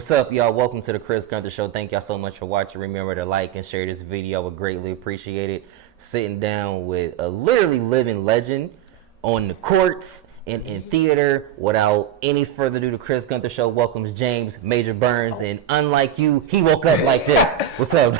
What's up, y'all? Welcome to the Chris Gunther Show. Thank y'all so much for watching. Remember to like and share this video. I would greatly appreciate it. Sitting down with a literally living legend on the courts and in theater. Without any further ado, the Chris Gunther Show welcomes James Major Burns. And unlike you, he woke up like this. What's up?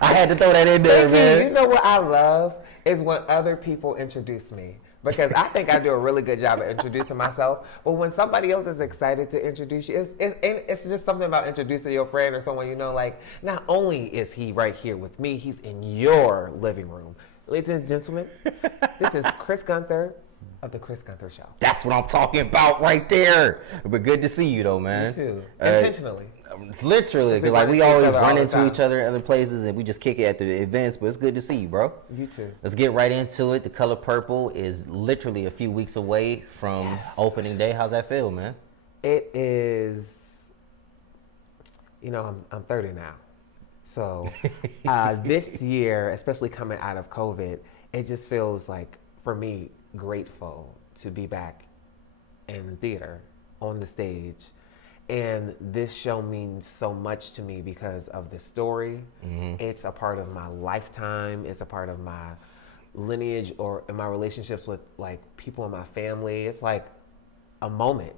I had to throw that in there, man. You know what I love is when other people introduce me. Because I think I do a really good job of introducing myself. But when somebody else is excited to introduce you, it's just something about introducing your friend or someone you know, like, not only is he right here with me, he's in your living room. Ladies and gentlemen, this is Chris Gunther of The Chris Gunther Show. That's what I'm talking about right there. But good to see you, though, man. You too. Intentionally. Literally, because like we always run into each other in other places and we just kick it at the events, but it's good to see you, bro. You too. Let's get right into it. The Color Purple is literally a few weeks away from opening day. How's that feel, man? It is, you know, I'm 30 now. So this year, especially coming out of COVID, it just feels like, for me, grateful to be back in theater, on the stage. And this show means so much to me because of the story. Mm-hmm. It's a part of my lifetime. It's a part of my lineage or in my relationships with like people in my family. It's like a moment.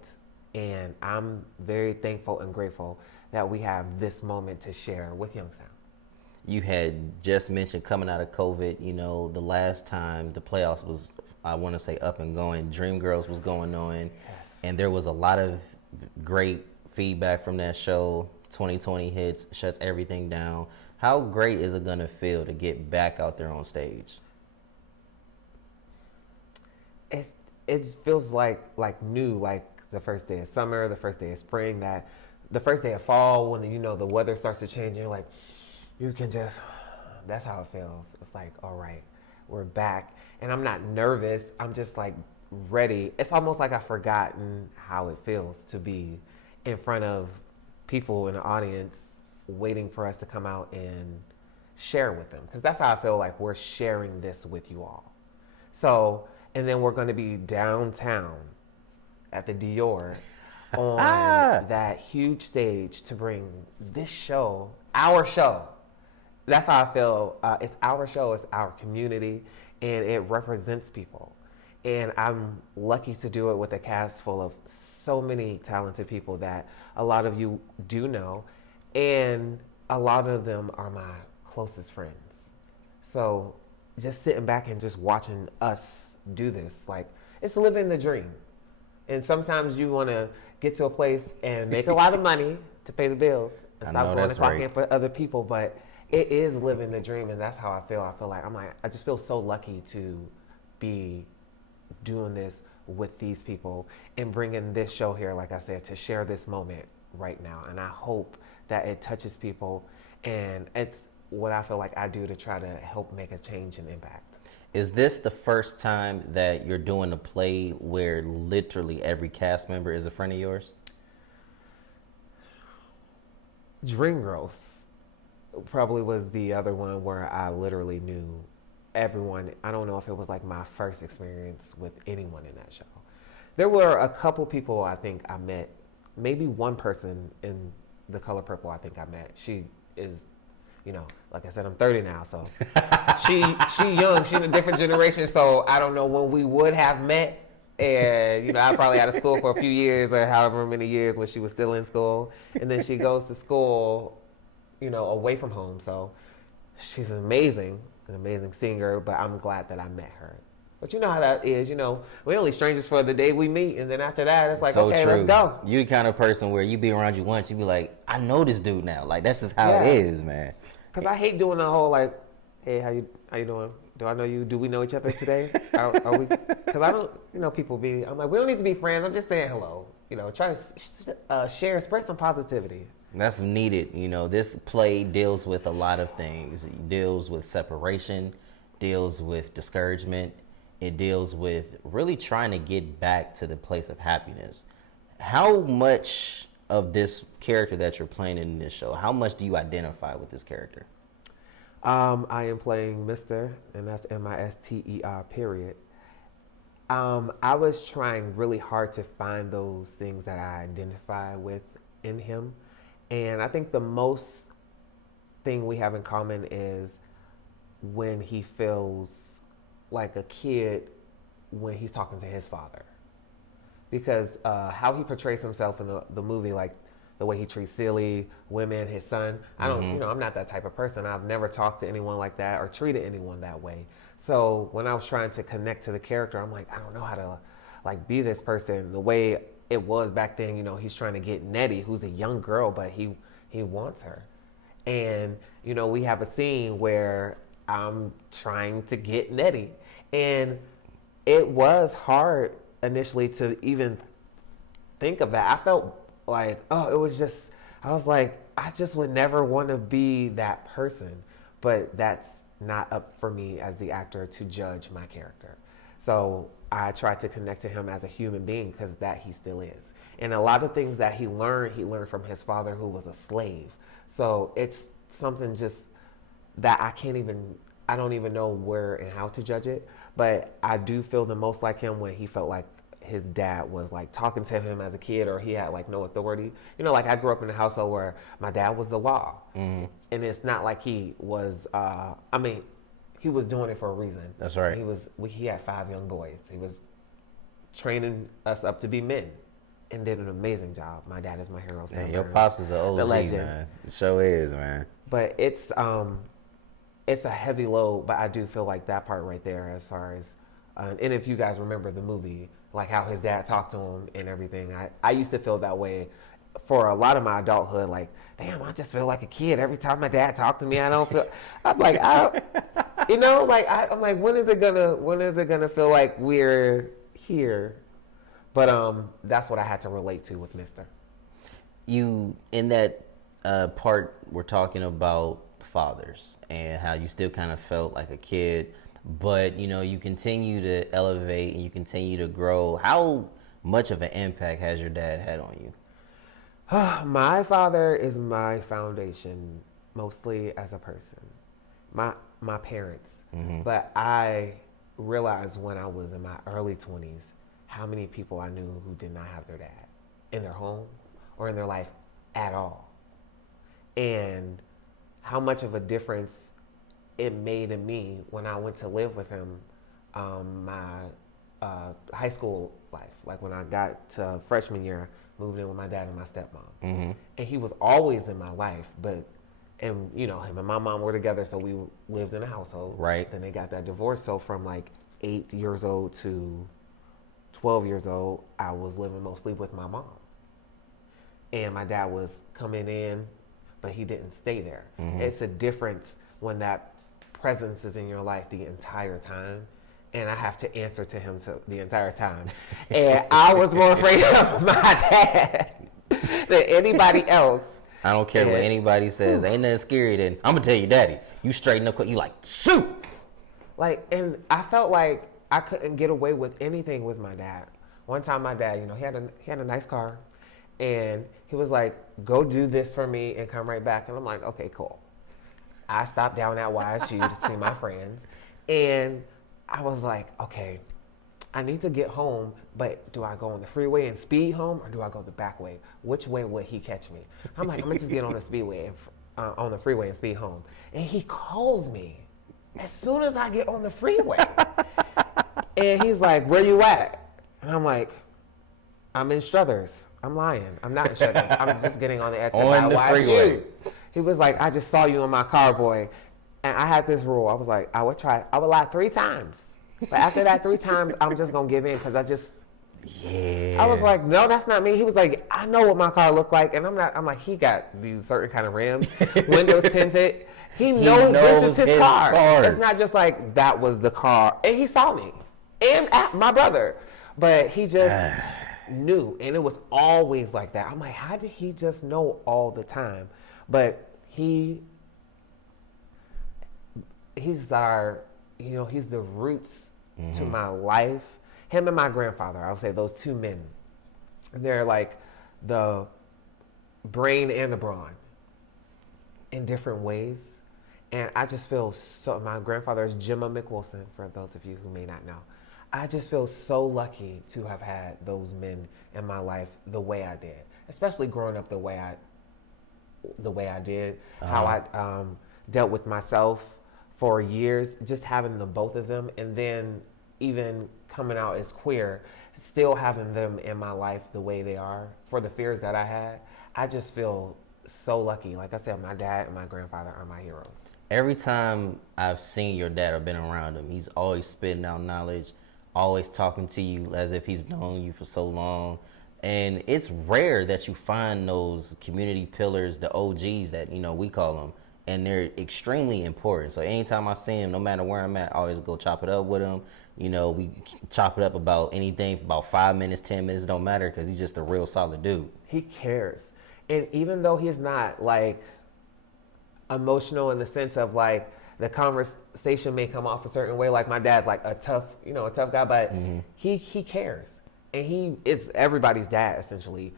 And I'm very thankful and grateful that we have this moment to share with Youngstown. You had just mentioned coming out of COVID, you know, the last time the playoffs was, I want to say, up and going, Dreamgirls was going on. Yes. And there was a lot of great feedback from that show. 2020 hits, shuts everything down. How great is it gonna feel to get back out there on stage? It feels like new, like the first day of summer, the first day of spring, that the first day of fall when the weather starts to change. And you're like, you can just. That's how it feels. It's like, all right, we're back, and I'm not nervous. I'm just like ready. It's almost like I've forgotten how it feels to be in front of people in the audience waiting for us to come out and share with them. Because that's how I feel like we're sharing this with you all. So, and then we're going to be downtown at the Dior on that huge stage to bring this show, our show. That's how I feel. It's our show, it's our community, and it represents people. And I'm lucky to do it with a cast full of so many talented people that a lot of you do know, and a lot of them are my closest friends. So just sitting back and just watching us do this, like, it's living the dream. And sometimes you want to get to a place and make a lot of money to pay the bills and stop going to clock in for other people, but it is living the dream, and that's how I feel. I feel like I just feel so lucky to be doing this with these people and bringing this show here, like I said, to share this moment right now. And I hope that it touches people, and it's what I feel like I do to try to help make a change and impact. Is this the first time that you're doing a play where literally every cast member is a friend of yours? Dreamgirls probably was the other one where I literally knew everyone. I don't know if it was like my first experience with anyone in that show. There were a couple people I think I met, maybe one person in The Color Purple I think I met. She is, like I said, I'm 30 now, so she young, she's in a different generation, so I don't know when we would have met. And, I probably out of school for a few years or however many years when she was still in school. And then she goes to school, away from home. So she's an amazing singer, but I'm glad that I met her. But you know how that is, we're only strangers for the day we meet, and then after that, it's like, so okay, true. Let's go. You the kind of person where you be around you once, you be like, I know this dude now. Like, that's just how it is, man. Because I hate doing the whole, like, hey, how you doing? Do I know you? Do we know each other today? Are we? Because I don't, people be, I'm like, we don't need to be friends. I'm just saying hello. Try to share, spread some positivity. That's needed. This play deals with a lot of things. It deals with separation, deals with discouragement. It deals with really trying to get back to the place of happiness. How much of this character that you're playing in this show, how much do you identify with this character? I am playing Mr., and that's Mister, period. I was trying really hard to find those things that I identify with in him. And I think the most thing we have in common is when he feels like a kid when he's talking to his father. Because how he portrays himself in the movie, like the way he treats silly women, his son, I don't, I'm not that type of person. I've never talked to anyone like that or treated anyone that way. So when I was trying to connect to the character, I'm like, I don't know how to like be this person the way it was back then. He's trying to get Nettie, who's a young girl, but he wants her. And we have a scene where I'm trying to get Nettie, and it was hard initially to even think of that. I felt like, I was like, I just would never want to be that person. But that's not up for me as the actor to judge my character. So I tried to connect to him as a human being because that he still is. And a lot of things that he learned from his father who was a slave. So it's something just that I don't even know where and how to judge it. But I do feel the most like him when he felt like his dad was like talking to him as a kid, or he had like no authority. Like I grew up in a household where my dad was the law. And it's not like he was, he was doing it for a reason. That's right. He had 5 young boys. He was training us up to be men and did an amazing job. My dad is my hero. Man, your pops is an OG, man. It sure is, man. But it's a heavy load, but I do feel like that part right there as far as, and if you guys remember the movie, like how his dad talked to him and everything, I used to feel that way for a lot of my adulthood. Like, damn, I just feel like a kid every time my dad talked to me. I'm like, I'm like, when is it gonna feel like we're here? But that's what I had to relate to with Mister. You in that part we're talking about fathers and how you still kind of felt like a kid, but you continue to elevate and you continue to grow. How much of an impact has your dad had on you? My father is my foundation, mostly as a person. My parents. But I realized when I was in my early 20s how many people I knew who did not have their dad in their home or in their life at all. And how much of a difference it made in me when I went to live with him my high school life. Like when I got to freshman year, moved in with my dad and my stepmom. And he was always in my life, and him and my mom were together, so we lived in a household. Right. Then they got that divorce, so from like 8 years old to 12 years old, I was living mostly with my mom. And my dad was coming in, but he didn't stay there. It's a difference when that presence is in your life the entire time, and I have to answer to him the entire time. And I was more afraid of my dad than anybody else. I don't care what anybody says. Ain't nothing scary than, I'm going to tell you, daddy, you straighten up quick. You like, shoot. Like, and I felt like I couldn't get away with anything with my dad. One time my dad, he had a nice car, and he was like, go do this for me and come right back. And I'm like, okay, cool. I stopped down at YSU to see my friends, and I was like, okay, I need to get home, but do I go on the freeway and speed home, or do I go the back way? Which way would he catch me? I'm like, I'm gonna just get on the on the freeway and speed home. And he calls me as soon as I get on the freeway. And he's like, where you at? And I'm like, I'm in Struthers. I'm lying. I'm not in Struthers. I'm just getting on the exit on the freeway. He was like, I just saw you in my car, boy. And I had this rule. I was like, I would lie 3 times. But after that 3 times, I'm just going to give in because I was like, no, that's not me. He was like, I know what my car looked like. And I'm like, he got these certain kind of rims, windows tinted. He knows this is his car. It's not just like that was the car. And he saw me and my brother. But he just knew. And it was always like that. I'm like, how did he just know all the time? But he's the roots to my life. Him and my grandfather, I would say those 2 men, they're like the brain and the brawn in different ways. And I just feel my grandfather is Jimma McWilson, for those of you who may not know. I just feel so lucky to have had those men in my life the way I did, especially growing up the way I did, how I dealt with myself for years, just having the both of them, and then even coming out as queer, still having them in my life the way they are for the fears that I had. I just feel so lucky. Like I said, my dad and my grandfather are my heroes. Every time I've seen your dad or been around him, he's always spitting out knowledge, always talking to you as if he's known you for so long. And it's rare that you find those community pillars, the OGs that, we call them, and they're extremely important. So anytime I see him, no matter where I'm at, I always go chop it up with him. We chop it up about anything for about 5 minutes, 10 minutes, don't matter, because he's just a real solid dude. He cares. And even though he's not like emotional in the sense of like the conversation may come off a certain way, like my dad's like a tough guy, but he cares. And it's everybody's dad essentially,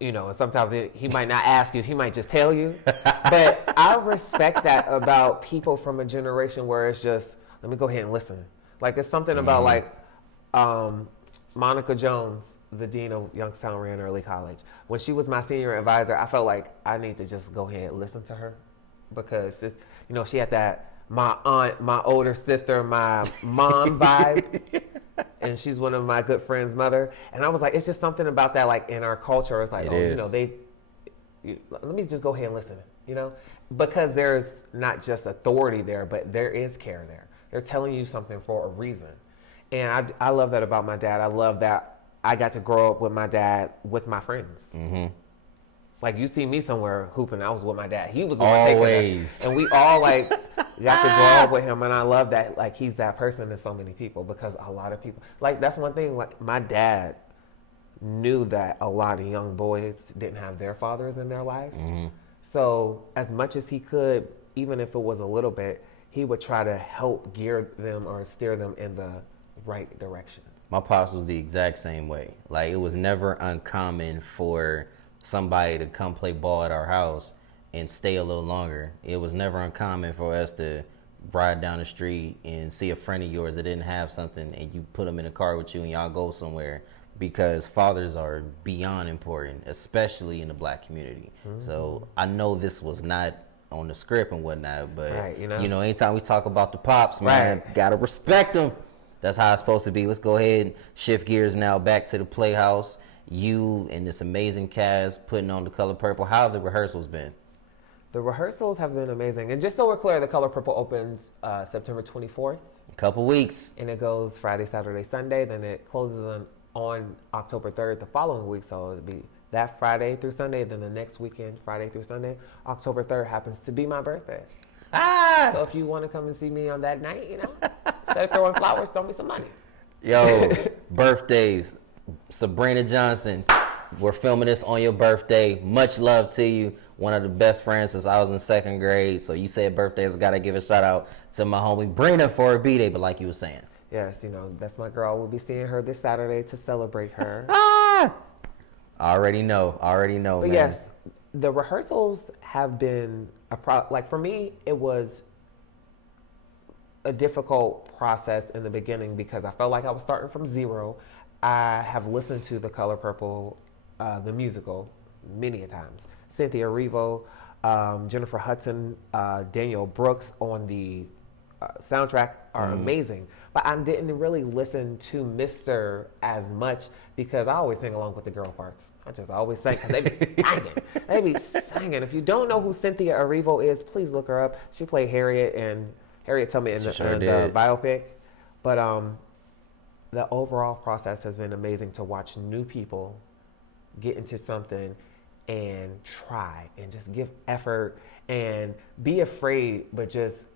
and sometimes he might not ask you, he might just tell you. But I respect that about people from a generation where it's just, let me go ahead and listen. Like it's something about like Monica Jones, the dean of Youngstown Rand Early College. When she was my senior advisor, I felt like I need to just go ahead and listen to her because it's, she had that my aunt, my older sister, my mom vibe. And she's one of my good friends' mother. And I was like, it's just something about that, like in our culture. It's like, let me just go ahead and listen, because there's not just authority there, but there is care there. They're telling you something for a reason. And I love that about my dad. I love that I got to grow up with my dad with my friends. Mm-hmm. Like you see me somewhere hooping, I was with my dad. He was the one taking us. And we all like got to grow up with him. And I love that like he's that person to so many people, because a lot of people, like that's one thing, like my dad knew that a lot of young boys didn't have their fathers in their life. Mm-hmm. So as much as he could, even if it was a little bit, he would try to help gear them or steer them in the right direction. My pops was the exact same way. Like it was never uncommon for somebody to come play ball at our house and stay a little longer. It was never uncommon for us to ride down the street and see a friend of yours that didn't have something and you put them in a car with you and y'all go somewhere, because fathers are beyond important, especially in the black community. Mm-hmm. So I know this was not on the script and whatnot, but anytime we talk about the pops, man, gotta respect them. That's how it's supposed to be. Let's go ahead and shift gears now back to the Playhouse. You and this amazing cast putting on The Color Purple. How have the rehearsals been? The rehearsals have been amazing. And just so we're clear, The Color Purple opens September 24th. A couple weeks. And it goes Friday, Saturday, Sunday. Then it closes on October 3rd the following week. So it'll be that Friday through Sunday. Then the next weekend, Friday through Sunday. October 3rd happens to be my birthday. So if you want to come and see me on that night, instead of throwing flowers, throw me some money. Yo, birthdays. Sabrina Johnson, we're filming this on your birthday. Much love to you. One of the best friends since I was in second grade. So you said birthdays, I gotta give a shout out to my homie Brina for her B-Day, but like you were saying. Yes, that's my girl. We'll be seeing her this Saturday to celebrate her. I already know, but man. Yes, the rehearsals have been like for me, it was a difficult process in the beginning because I felt like I was starting from zero. I have listened to The Color Purple, the musical, many a times. Cynthia Erivo, Jennifer Hudson, Daniel Brooks on the soundtrack are amazing. But I didn't really listen to Mr. as much because I always sing along with the girl parts. I just always sing because they be singing. They be singing. If you don't know who Cynthia Erivo is, please look her up. She played Harriet, and Harriet told me in the biopic. But the overall process has been amazing to watch new people get into something and try and just give effort and be afraid, but just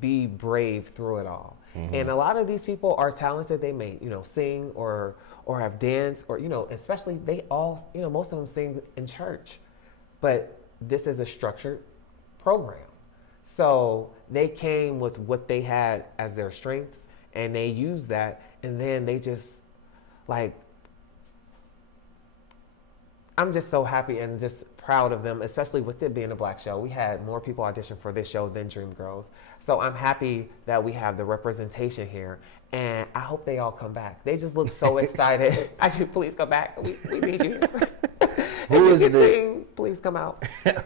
be brave through it all. Mm-hmm. And a lot of these people are talented. They may, sing or have danced or, especially they all, most of them sing in church, but this is a structured program. So they came with what they had as their strengths and they used that. And then they just I'm just so happy and just proud of them, especially with it being a Black show. We had more people audition for this show than Dreamgirls. So I'm happy that we have the representation here, and I hope they all come back. They just look so excited. I do, please come back. We need you here. Who is please come out.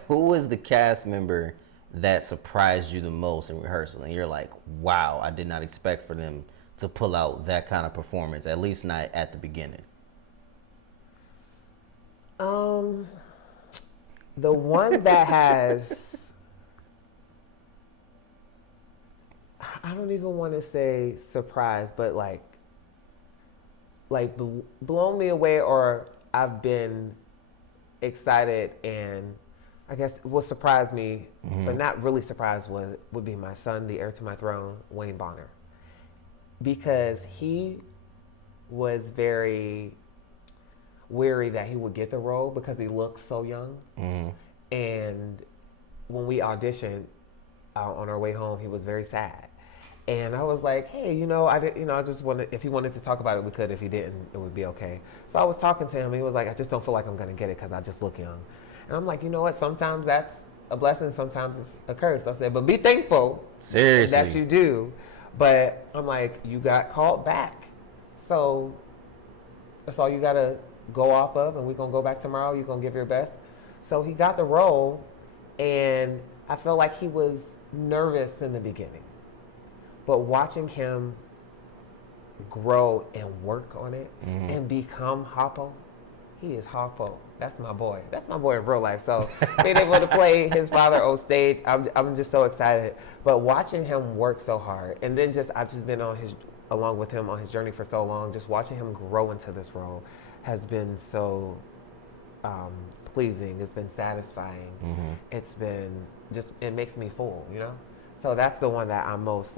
Who was the cast member that surprised you the most in rehearsal? And you're like, wow, I did not expect for them to pull out that kind of performance, at least not at the beginning. The one that has, I don't even want to say surprise, but like blown me away, or I've been excited, and I guess what surprised me, but not really surprised, would be my son, the heir to my throne, Wayne Bonner, because he was very weary that he would get the role because he looks so young. And when we auditioned on our way home, he was very sad. And I was like, hey, I just wanted, if he wanted to talk about it, we could. If he didn't, it would be okay. So I was talking to him, and he was like, I just don't feel like I'm going to get it because I just look young. And I'm like, you know what? Sometimes that's a blessing. Sometimes it's a curse. I said, but be thankful. Seriously. That you do. But I'm like, you got called back. So that's all you got to go off of, and we're going to go back tomorrow. You're going to give your best. So he got the role, and I felt like he was nervous in the beginning. But watching him grow and work on it and become Harpo, he is Harpo. That's my boy. That's my boy in real life. So being able to play his father on stage, I'm just so excited. But watching him work so hard, and then I've just been along with him on his journey for so long, just watching him grow into this role has been so pleasing. It's been satisfying. It's been it makes me full, So that's the one that I'm most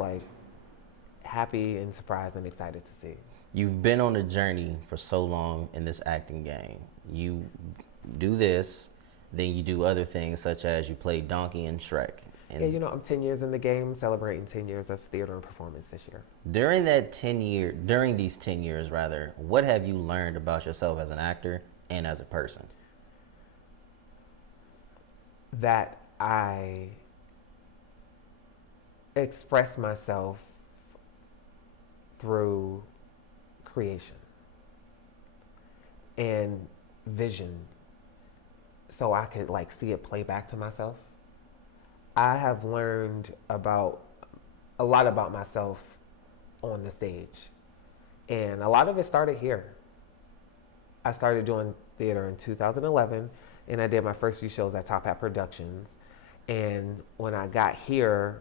happy and surprised and excited to see. You've been on a journey for so long in this acting game. You do this, then you do other things, such as you play Donkey in Shrek. And yeah, I'm 10 years in the game, celebrating 10 years of theater and performance this year. During these 10 years, what have you learned about yourself as an actor and as a person? That I express myself through creation and vision, so I could see it play back to myself. I have learned a lot about myself on the stage, and a lot of it started here. I started doing theater in 2011, and I did my first few shows at Top Hat Productions. And when I got here,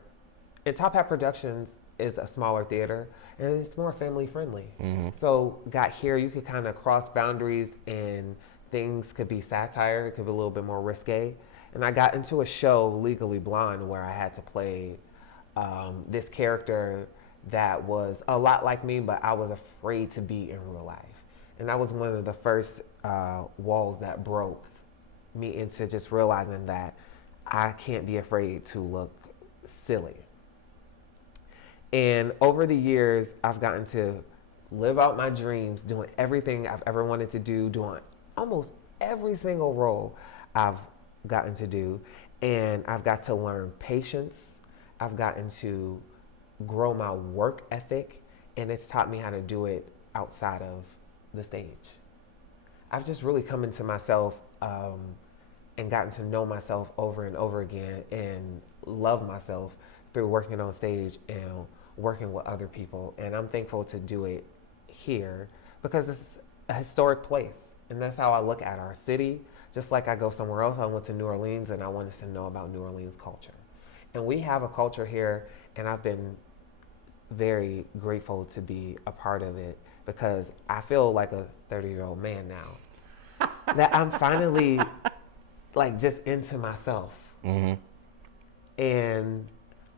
and Top Hat Productions is a smaller theater, and it's more family friendly. So got here, you could kind of cross boundaries, and things could be satire, it could be a little bit more risque. And I got into a show, Legally Blonde, where I had to play this character that was a lot like me, but I was afraid to be in real life. And that was one of the first walls that broke me into just realizing that I can't be afraid to look silly. And over the years, I've gotten to live out my dreams, doing everything I've ever wanted to do, doing almost every single role I've gotten to do. And I've got to learn patience. I've gotten to grow my work ethic, and it's taught me how to do it outside of the stage. I've just really come into myself and gotten to know myself over and over again, and love myself through working on stage and working with other people. And I'm thankful to do it here because it's a historic place, and that's how I look at our city. Just like I go somewhere else, I went to New Orleans and I wanted to know about New Orleans culture. And we have a culture here, and I've been very grateful to be a part of it because I feel like a 30-year-old man now. That I'm finally just into myself. And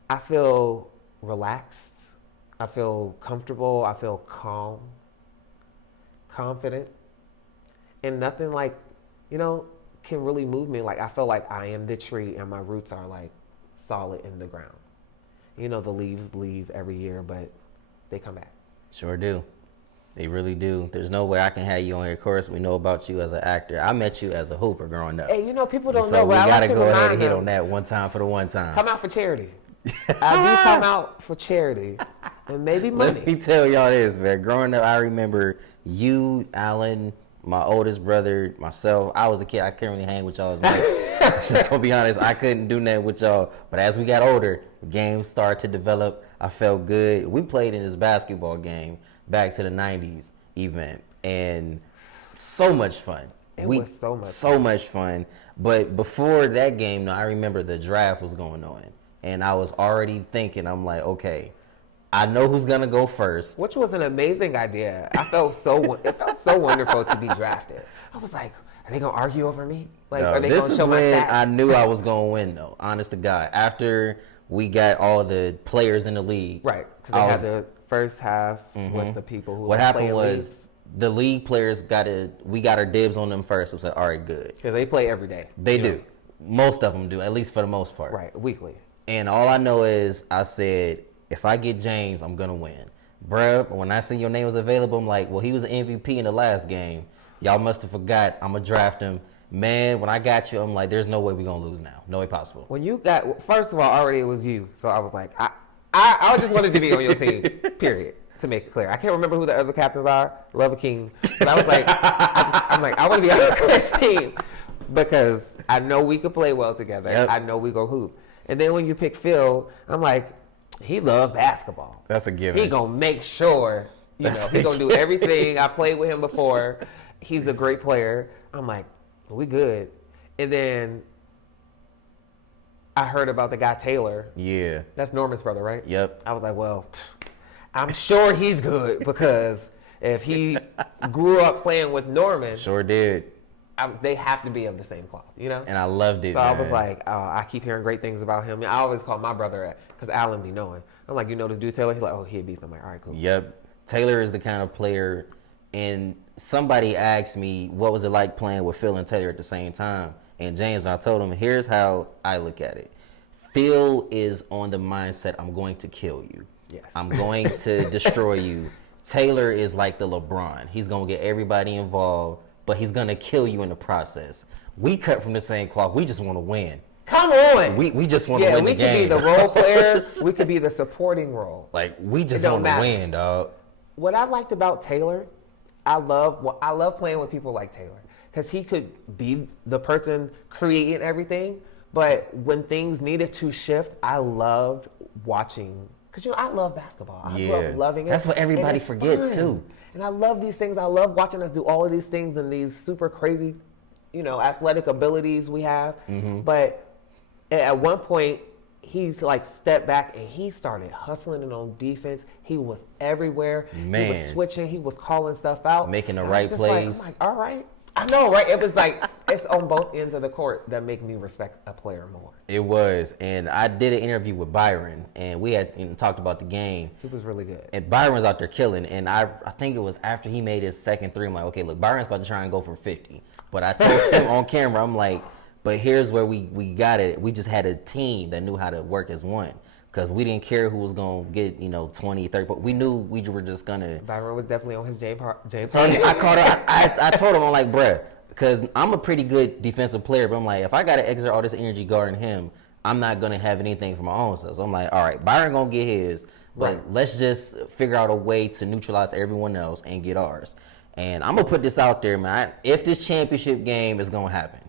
I feel relaxed. I feel comfortable. I feel calm, confident. And nothing can really move me. I feel like I am the tree and my roots are solid in the ground. The leaves leave every year, but they come back. Sure do. They really do. There's no way I can have you on here. Of course, we know about you as an actor. I met you as a hooper growing up. Hey, you know, people don't so know, we but I gotta like to go ahead remind and hit them, on that one time for the one time. come out for charity. I do come out for charity and maybe money. Let me tell y'all this, man. Growing up, I remember you, Alan, my oldest brother, myself. I was a kid. I couldn't really hang with y'all as much. Just gonna be honest, I couldn't do nothing with y'all. But as we got older, games started to develop. I felt good. We played in this basketball game back to the 90s event, and so much fun. It was so much fun. But before that game, I remember the draft was going on, and I was already thinking, I'm like, okay, I know who's gonna go first. Which was an amazing idea. It felt so wonderful to be drafted. I was like, are they gonna argue over me? Like, No, are they this gonna is show my when stats? I knew I was gonna win, though. Honest to God, after we got all the players in the league, Right, because they had the first half with the people who what were happened playing was leagues. the league players we got our dibs on them first. I was like, all right, good. Because they play every day. They you do. know? Most of them do, at least for the most part. Right, weekly. And all I know is I said, if I get James, I'm gonna win. Bruh, when I seen your name was available, I'm like, well, he was an MVP in the last game. Y'all must have forgot. I'm gonna draft him. Man, when I got you, I'm like, there's no way we're gonna lose now. No way possible. When you got, first of all, already it was you. So I was like, I just wanted to be on your team, period, to make it clear. I can't remember who the other captains are, Love King. But I was like, I want to be on Chris' team because I know we could play well together. Yep. I know we go hoop. And then when you pick Phil, I'm like, he loves basketball. That's a given. He gonna make sure, he gonna do everything. I played with him before. He's a great player. I'm like, we good. And then I heard about the guy Taylor. Yeah. That's Norman's brother, right? Yep. I was like, well, I'm sure he's good because if he grew up playing with Norman, Sure did. they have to be of the same cloth, you know? And I loved it. So man. I was like, I keep hearing great things about him. I always call my brother because Alan be knowing. I'm like, you know this dude Taylor? He's like, oh, he a beast. I'm like, all right, cool. Yep. Taylor is the kind of player, and somebody asked me, what was it like playing with Phil and Taylor at the same time? And James, I told him, here's how I look at it. Phil is on the mindset, I'm going to kill you. Yes. I'm going to destroy you. Taylor is like the LeBron. He's going to get everybody involved, but he's going to kill you in the process. We cut from the same cloth. We just want to win. Come on. We just want to win the game. Yeah, we could be the role players. We could be the supporting role. Like, we just It don't want to matter. win, dog. What I liked about Taylor, I love playing with people like Taylor because he could be the person creating everything. But when things needed to shift, I loved watching because I love basketball. I grew up loving it. That's what everybody And it's forgets fun. too. And I love these things. I love watching us do all of these things and these super crazy, athletic abilities we have. But at one point, he's like stepped back and he started hustling it on defense. He was everywhere. Man. He was switching. He was calling stuff out. Making the And I right was just plays. I'm like, all right. I know, right? It was like, it's on both ends of the court that make me respect a player more. It was. And I did an interview with Byron, and we had talked about the game. He was really good. And Byron was out there killing. And I think it was after he made his second three. I'm like, okay, look, Byron's about to try and go for 50. But I told him on camera, I'm like, but here's where we got it. We just had a team that knew how to work as one. Because we didn't care who was going to get, 20, 30. But we knew we were just going to. Byron was definitely on his James I Harden. caught her. I told him, I'm like, bruh, because I'm a pretty good defensive player, but I'm like, if I got to exert all this energy guarding him, I'm not going to have anything for my own self. So I'm like, all right, Byron going to get his, but let's just figure out a way to neutralize everyone else and get ours. And I'm going to put this out there, man. If this championship game is going to happen,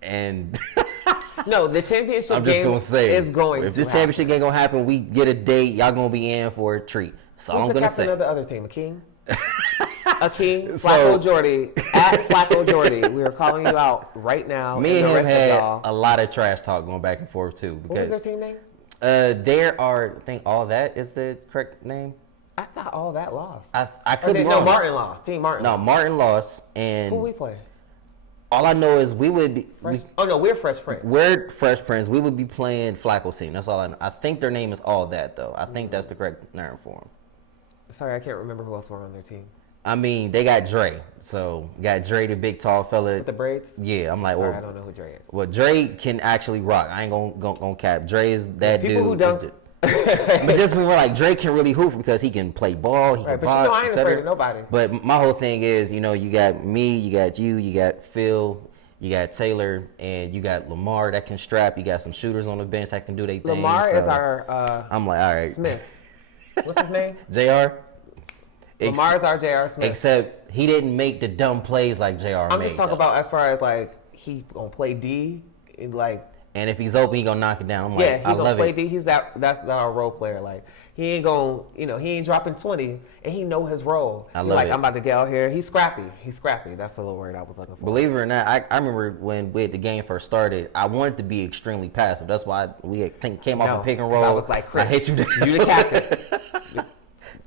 and No, the championship I'm just game going to say, is going if to this championship game going to happen, we get a date, y'all going to be in for a treat. So Who's I'm the going to captain say. of the other team? Akeem? Akeem, So- Flacco Jordy, at Flacco Jordy. We are calling you out right now. Me and the him rest of had y'all. a lot of trash talk going back and forth too. What was Because their team name? there are, I think all that is the correct name. I thought all that lost. I Or could be no, wrong. Martin lost. Team Martin. No, lost. Martin lost, Who and we play? all I know is we would be. We're Fresh Prince. We're Fresh Prince. We would be playing Flacco's team. That's all I know. I think their name is all that though. I think that's the correct name for them. Sorry, I can't remember who else were on their team. I mean, they got Dre. So got Dre, the big tall fella. With the braids? Yeah, I'm like, Sorry, well, I don't know who Dre is. well, Dre can actually rock. I ain't gonna cap. Dre is that People dude. who don't But just when we're like, Drake can really hoop because he can play ball, he can but box, I ain't afraid of nobody. But my whole thing is, you got me, you got you, you got Phil, you got Taylor, and you got Lamar that can strap. You got some shooters on the bench that can do their thing. Lamar is our I'm like, all right. Smith. What's his name? JR. Lamar's our J.R. Smith. Except he didn't make the dumb plays like JR I'm made. just talking about as far as like he gonna play D and like. And if he's open, he gonna knock it down. I'm like, yeah, he gonna play D. He's that's our role player. Like he ain't gonna, he ain't dropping 20, and he know his role. I love it. I'm about to get out here. He's scrappy. That's the little word I was looking for. Believe it or not, I remember when the game first started, I wanted to be extremely passive. That's why we came off a pick and roll. I was like, Chris, I hate you. You the captain.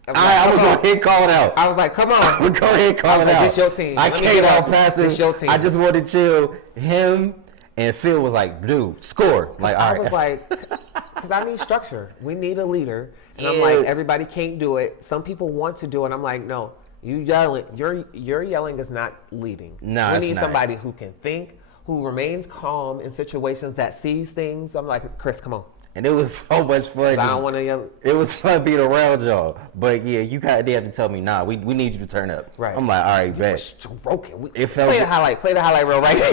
I was going to call it out. I was like, come on. We're going ahead and call it out. It's your team. I came out passive. It's your team. I just wanted to chill. Him and Phil was like, dude, score. Like, all right. I was like, because I need structure. We need a leader. And I'm like, everybody can't do it. Some people want to do it. I'm like, no, you yelling. Your yelling is not leading. No, we need somebody who can think, who remains calm in situations, that sees things. I'm like, Chris, come on. And it was so much fun. I don't want to yell. It was fun being around y'all. But yeah, you kind of did have to tell me, nah, we need you to turn up. Right. I'm like, all right, bet. Stroking. It felt play the highlight. Play the highlight reel right here.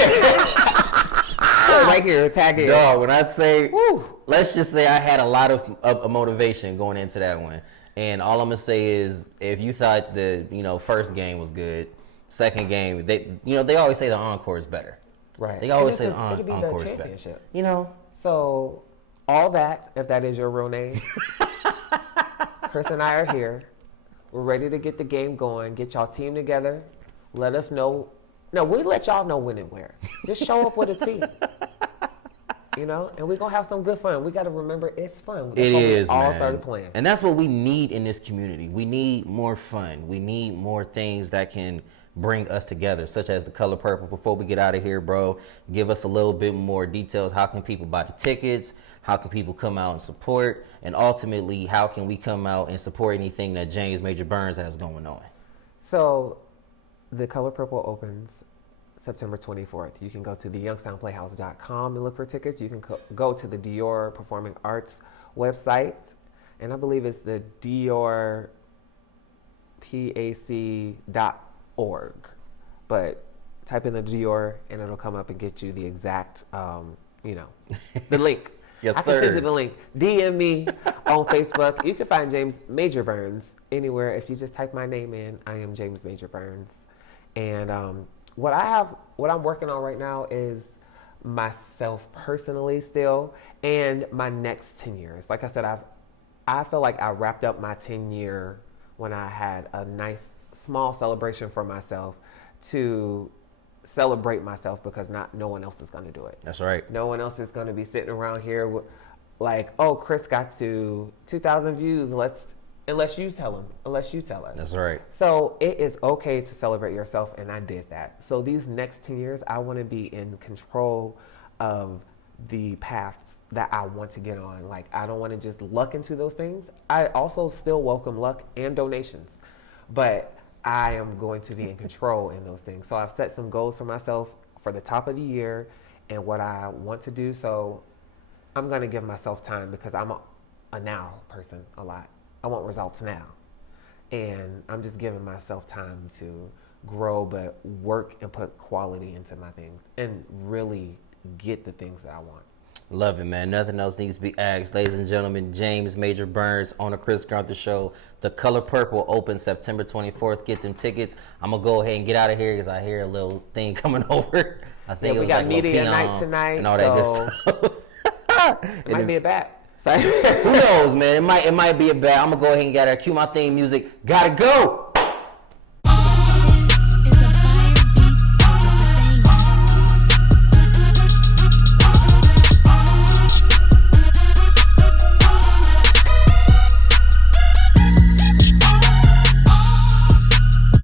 Right here, tag it. Dog, when I say, let's just say I had a lot of motivation going into that one. And all I'm going to say is, if you thought the, first game was good, second game, they always say the encore is better. Right. They always say the encore is better. So, all that, if that is your real name, Chris and I are here. We're ready to get the game going, get y'all team together. Let us know. No, we let y'all know when and where. Just show up with a team. And we're going to have some good fun. We got to remember it's fun. It is, all man. started playing. And that's what we need in this community. We need more fun. We need more things that can bring us together, such as the Color Purple. Before we get out of here, bro, give us a little bit more details. How can people buy the tickets? How can people come out and support? And ultimately, how can we come out and support anything that James Major Burns has going on? So, the Color Purple opens September 24th. You can go to theyoungstownplayhouse.com and look for tickets. You can go to the Dior Performing Arts website, and I believe it's the diorpac.org. But type in the Dior, and it'll come up and get you the exact, the link. Yes, I can send you the link. DM me on Facebook. You can find James Major Burns anywhere. If you just type my name in, I am James Major Burns. And what I'm working on right now is myself personally still, and my next 10 years. Like I said, I feel like I wrapped up my 10-year when I had a nice small celebration for myself to celebrate myself, because no one else is going to do it. That's right. No one else is going to be sitting around here like, oh, Chris got to 2,000 views. Unless you tell us. That's right. So it is okay to celebrate yourself, and I did that. So these next 10 years, I want to be in control of the paths that I want to get on. Like, I don't want to just luck into those things. I also still welcome luck and donations, but I am going to be in control in those things. So I've set some goals for myself for the top of the year and what I want to do. So I'm going to give myself time, because I'm a now person a lot. I want results now. And I'm just giving myself time to grow, but work and put quality into my things and really get the things that I want. Love it, man. Nothing else needs to be asked. Ladies and gentlemen, James Major Burns on the Chris Gunther Show. The Color Purple opens September 24th. Get them tickets. I'm going to go ahead and get out of here because I hear a little thing coming over. I think we got media night tonight. And all that good stuff. It might be a bat. Who knows, man? It might be a bat. I'm going to go ahead and get out. Cue my theme music. Gotta go.